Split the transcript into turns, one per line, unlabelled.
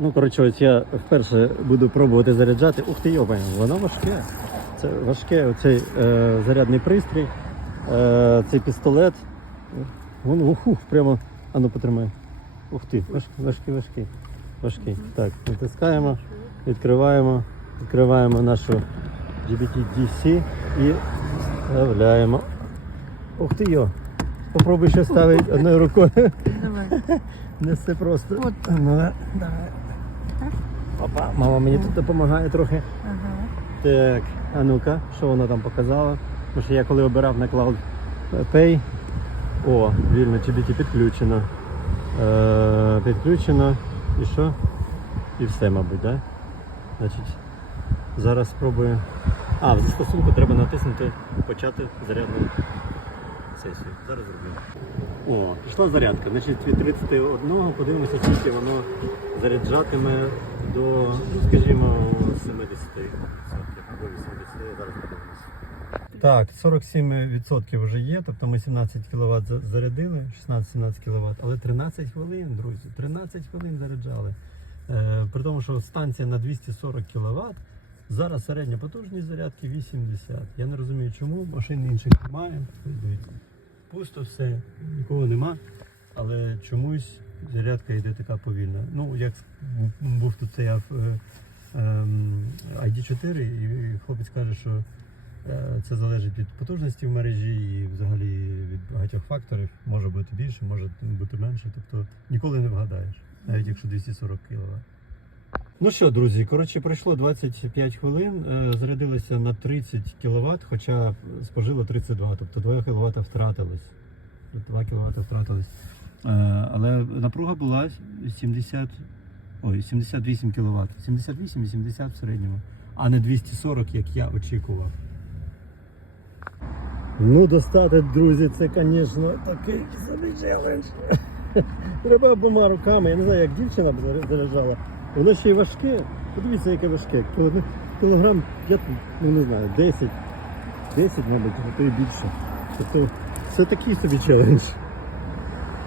Ну, коротше, ось я вперше буду пробувати заряджати. Ух ти, йобаємо, воно важке. Це важке оцей е, зарядний пристрій, е, цей пістолет. Вон уху, прямо. Ану потримай. Ух ти, важкий, важкий, важкий. Важкий. Так, натискаємо, відкриваємо, відкриваємо нашу GBT-DC і вставляємо. Ух ти йо! Попробуй ще ставити одною рукою.
Давай.
Не все просто.
От.
Ну, давай. Опа, мама мені тут допомагає трохи.
Ага.
Так, а ну-ка, що вона там показала? Тому що я коли обирав на Cloud Pay, о, вільно GBT підключено. Е, підключено. І що? І все, мабуть, так? Да? Значить, зараз спробую. А, в застосунку треба натиснути почати зарядну сесію. Зараз зроблю. О, пішла зарядка. Значить, від 31 подивимося, скільки воно заряджатиме до, ну скажімо, 70 або 80. Зараз подивимося. Так, 47% вже є, тобто ми 17 кВт зарядили, 16-17 кВт, але 13 хвилин, друзі, 13 хвилин заряджали. Е, при тому, що станція на 240 кВт, зараз середня потужність зарядки 80. Я не розумію, чому машин інших немає. Пусто все, нікого нема, але чомусь зарядка йде така повільна. Ну, як був тут стояв е, ем, ID4, і хлопець каже, що е, це залежить від потужності в мережі і взагалі від багатьох факторів. Може бути більше, може бути менше. Тобто ніколи не вгадаєш, навіть якщо 240 кВт. Ну що, друзі, коротше, пройшло 25 хвилин, е, зарядилося на 30 кВт, хоча спожило 32, тобто 2 кВт втратилось. 2 кВт втратилось. Е, Але напруга була 70, ой, 78 кВт. 78-80 в середньому, а не 240, як я очікував. Ну, достати, друзі, це, звісно, такий собі челендж. Треба обома руками. Я не знаю, як дівчина заряджала. Воно ще й важке. Подивіться, яке важке. Кілограм, я ну не знаю, 10. 10, мабуть, то і більше. Тобто це такий собі челендж.